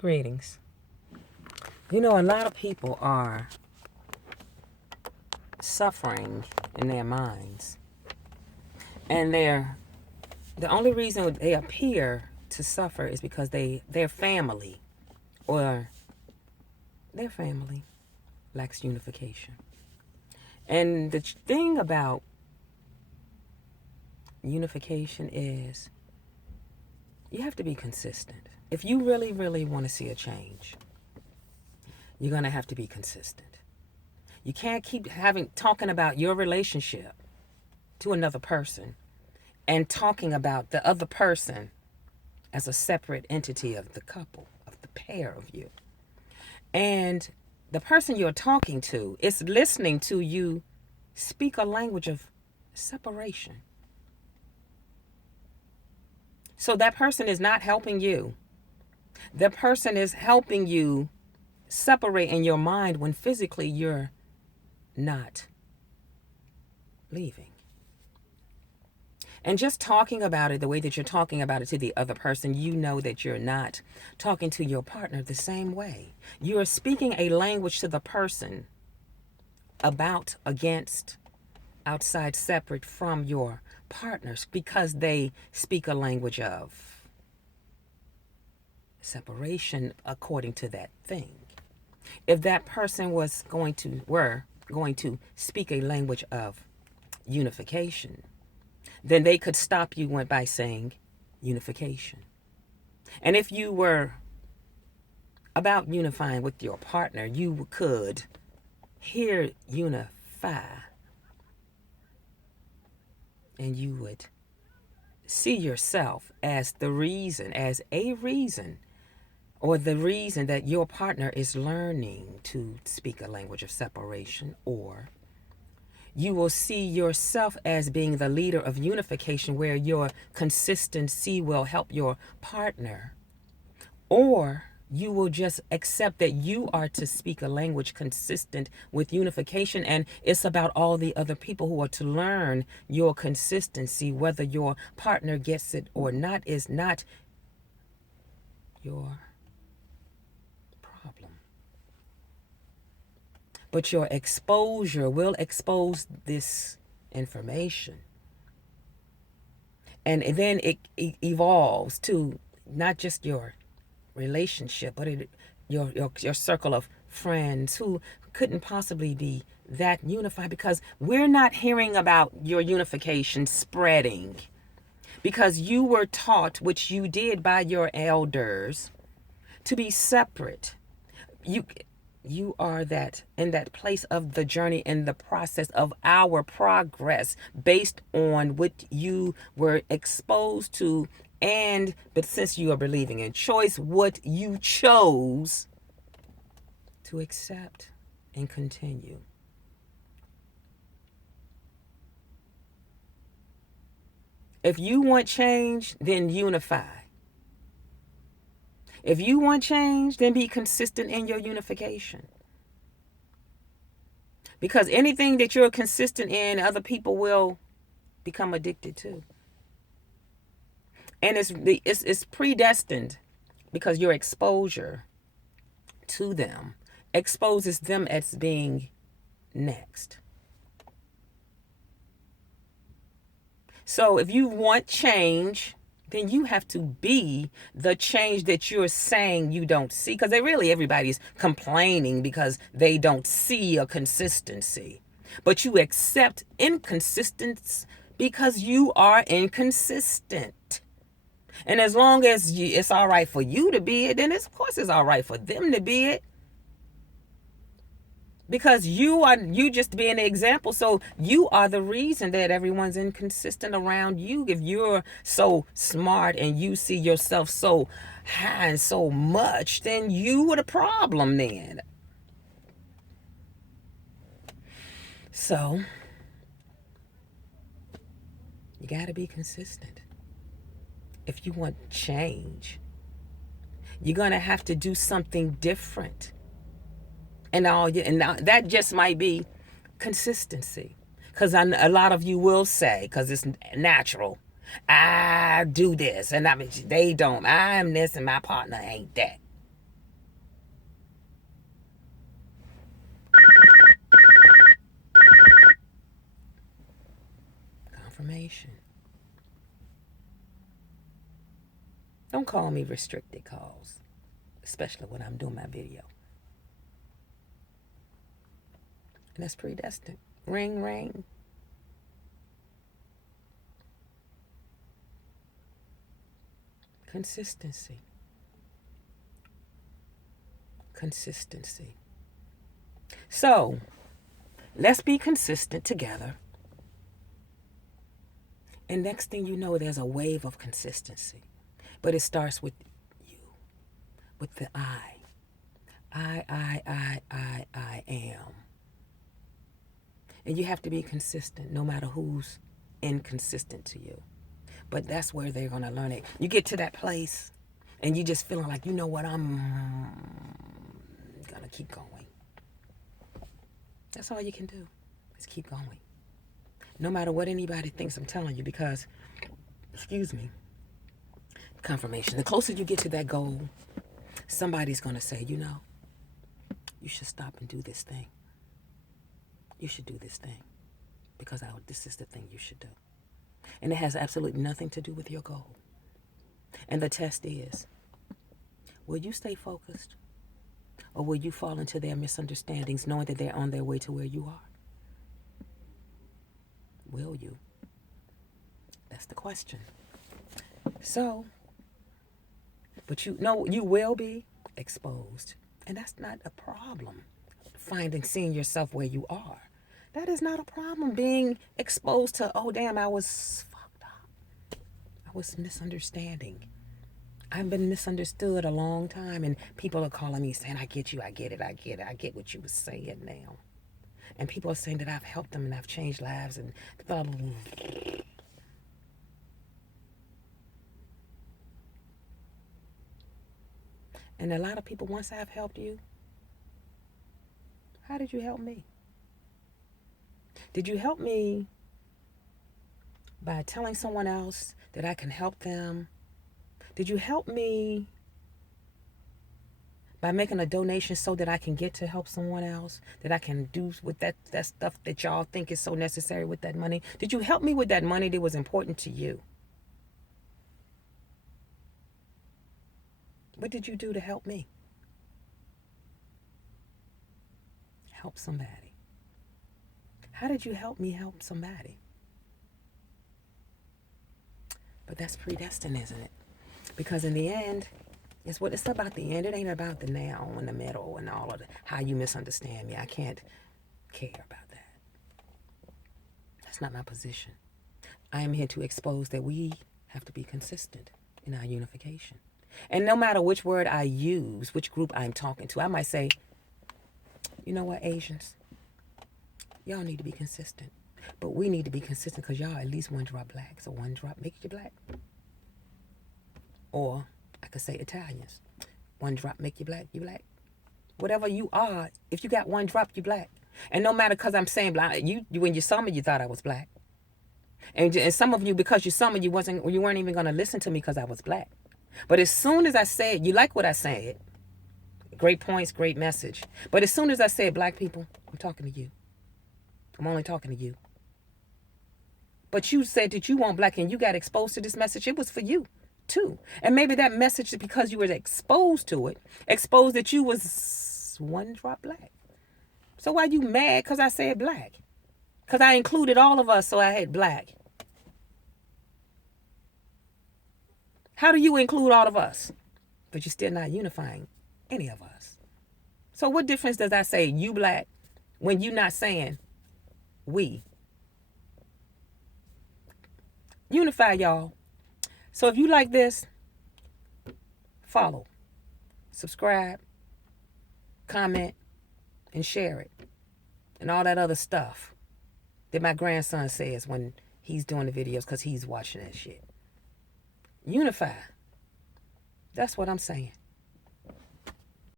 Greetings. You know, a lot of people are suffering in their minds. And the only reason they appear to suffer is because their family or their family lacks unification. And the thing about unification is you have to be consistent. If you really, really want to see a change, you're going to have to be consistent. You can't keep talking about your relationship to another person and talking about the other person as a separate entity of the couple, of the pair of you. And the person you're talking to is listening to you speak a language of separation. So that person is not helping you. That person is helping you separate in your mind when physically you're not leaving. And just talking about it the way that you're talking about it to the other person, you know that you're not talking to your partner the same way. You are speaking a language to the person about, against, outside, separate from your partners because they speak a language of separation according to that thing. If that person were going to speak a language of unification, then they could stop you by saying unification. And if you were about unifying with your partner, you could hear unify, and you would see yourself as a reason, or the reason that your partner is learning to speak a language of separation, or you will see yourself as being the leader of unification where your consistency will help your partner. Or you will just accept that you are to speak a language consistent with unification, and it's about all the other people who are to learn your consistency. Whether your partner gets it or not is not your problem. But your exposure will expose this information. And then it evolves to not just your relationship, but your circle of friends who couldn't possibly be that unified, because we're not hearing about your unification spreading because you were taught, which you did by your elders, to be separate. You are that in that place of the journey, in the process of our progress based on what you were exposed to, but since you are believing in choice, what you chose to accept and continue. If you want change, then unify. If you want change, then be consistent in your unification. Because anything that you're consistent in, other people will become addicted to. And it's predestined, because your exposure to them exposes them as being next. So if you want change, then you have to be the change that you're saying you don't see. Because everybody's complaining because they don't see a consistency. But you accept inconsistency because you are inconsistent. And as long as it's all right for you to be it, then of course it's all right for them to be it. Because you just being an example, so you are the reason that everyone's inconsistent around you. If you're so smart and you see yourself so high and so much, then you are the problem then. So you got to be consistent. If you want change, you're going to have to do something different. And that just might be consistency. Because a lot of you will say, because it's natural, I do this, and they don't. I'm this, and my partner ain't that. information. Don't call me restricted calls, especially when I'm doing my video. And that's predestined. Ring, ring. Consistency. Consistency. So, let's be consistent together. And next thing you know, there's a wave of consistency. But it starts with you, with the I. I am. And you have to be consistent no matter who's inconsistent to you. But that's where they're going to learn it. You get to that place and you just feeling like, you know what, I'm going to keep going. That's all you can do is keep going. No matter what anybody thinks, I'm telling you, because, excuse me, confirmation. The closer you get to that goal, somebody's going to say, you know, you should stop and do this thing. You should do this thing because this is the thing you should do. And it has absolutely nothing to do with your goal. And the test is, will you stay focused? Or will you fall into their misunderstandings knowing that they're on their way to where you are? Will you? That's the question. So, but you know, you will be exposed. And that's not a problem. Seeing yourself where you are. That is not a problem. Being exposed to, oh damn, I was fucked up. I was misunderstanding. I've been misunderstood a long time, and people are calling me saying, I get you, I get it, I get it. I get what you were saying now. And people are saying that I've helped them and I've changed lives and blah, blah, blah. And a lot of people, once I've helped you, how did you help me? Did you help me by telling someone else that I can help them? Did you help me by making a donation so that I can get to help someone else? That I can do with that stuff that y'all think is so necessary with that money? Did you help me with that money that was important to you? What did you do to help me? Help somebody. How did you help me help somebody? But that's predestined, isn't it? Because in the end, it's about the end. It ain't about the now and the middle and all of how you misunderstand me. I can't care about that. That's not my position. I am here to expose that we have to be consistent in our unification. And no matter which word I use, which group I'm talking to, I might say, you know what, Asians, y'all need to be consistent. But we need to be consistent because y'all at least one drop black. So one drop make you black. Or I could say Italians. One drop make you black, you black. Whatever you are, if you got one drop, you black. And no matter, because I'm saying black, you when you saw me, you thought I was black. And some of you, because you saw me, you weren't even going to listen to me because I was black. But as soon as I said, you like what I said. Great points, great message. But as soon as I said black people, I'm talking to you. I'm only talking to you. But you said that you want black and you got exposed to this message. It was for you too. And maybe that message, because you were exposed to it, exposed that you was one drop black. So why you mad because I said black? Because I included all of us, so I had black. How do you include all of us? But you're still not unifying any of us. So what difference does that say you black when you're not saying we? Unify, y'all. So if you like this, follow, subscribe, comment, and share it. And all that other stuff that my grandson says when he's doing the videos because he's watching that shit. Unify. That's what I'm saying.